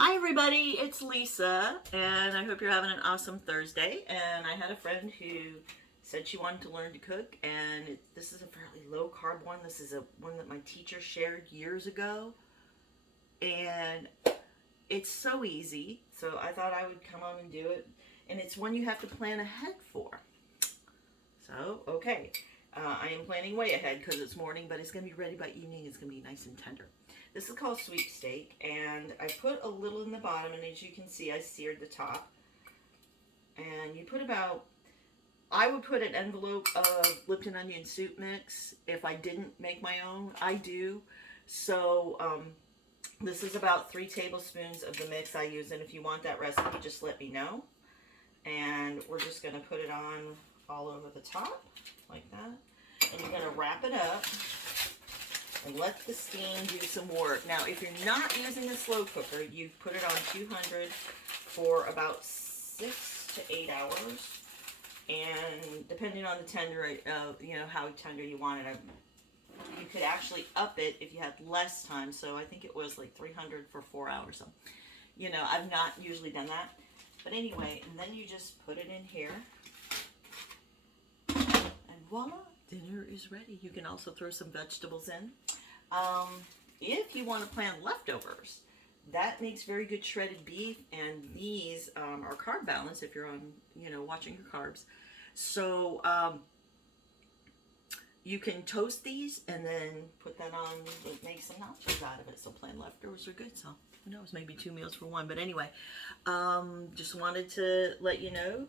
Hi everybody, it's Lisa, and I hope you're having an awesome Thursday. And I had a friend who said she wanted to learn to cook, and this is a fairly low carb one. This is one that my teacher shared years ago, and it's so easy. So I thought I would come on and do it, and it's one you have to plan ahead for. So, okay, I am planning way ahead because it's morning, but it's going to be ready by evening. It's going to be nice and tender. This is called sweet steak, and I put a little in the bottom, and as you can see, I seared the top. And you put about, I would put an envelope of Lipton onion soup mix if I didn't make my own. I do. So this is about 3 tablespoons of the mix I use, and if you want that recipe, just let me know. And we're just going to put it on all over the top, like that. And you're going to wrap it up and let the steam do some work. Now, if you're not using a slow cooker, you put it on 200 for about 6 to 8 hours. And depending on the tender, how tender you want it, you could actually up it if you had less time. So I think it was like 300 for 4 hours. So, I've not usually done that. But anyway, and then you just put it in here. And voila, dinner is ready. You can also throw some vegetables in. If you want to plan leftovers, that makes very good shredded beef, and these are carb balanced if you're on, watching your carbs. So you can toast these and then put that on, make some nachos out of it. So planned leftovers are good. So who knows, maybe 2 meals for one. But anyway, just wanted to let you know.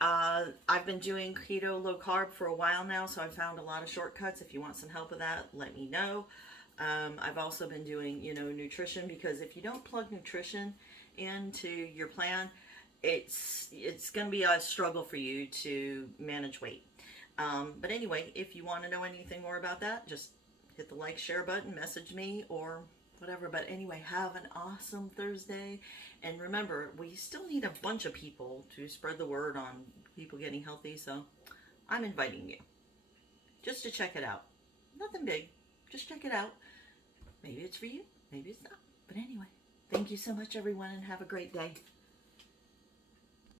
I've been doing keto low carb for a while now, so I found a lot of shortcuts. If you want some help with that, let me know. I've also been doing, nutrition, because if you don't plug nutrition into your plan, it's going to be a struggle for you to manage weight. But anyway, if you want to know anything more about that, just hit the like, share button, message me, or whatever. But anyway, have an awesome Thursday. And remember, we still need a bunch of people to spread the word on people getting healthy. So I'm inviting you just to check it out. Nothing big. Just check it out. Maybe it's for you. Maybe it's not. But anyway, thank you so much, everyone, and have a great day.